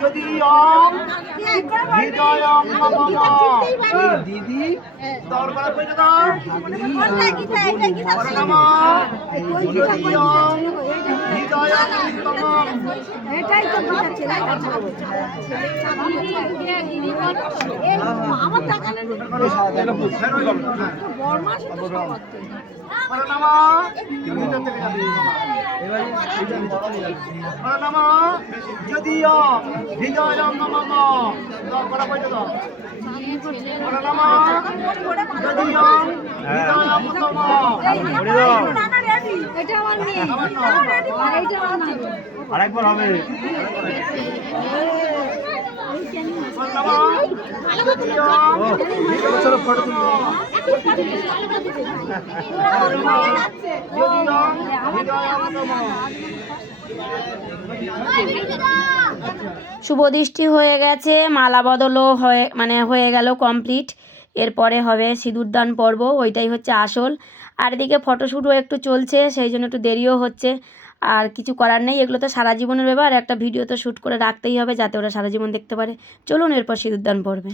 যদি দিদি দরকার করে দাও এটাই তো আমার টাকা যদি হৃদয় আরেকবার হবে শুভ দৃষ্টি হয়ে গেছে, মালা বদলও হয়ে গেল কমপ্লিট। এরপরে হবে সিঁদুরদান পর্ব, ওইটাই হচ্ছে আসল। আর এদিকে ফটোশ্যুটও একটু চলছে, সেই জন্য একটু দেরিও হচ্ছে। আর কিছু করার নেই, এগুলো তো সারা জীবনের ব্যাপার, একটা ভিডিও তো শ্যুট করে রাখতেই হবে যাতে ওরা সারা জীবন দেখতে পারে। চলুন এরপর সিঁদুরদান পর্বে।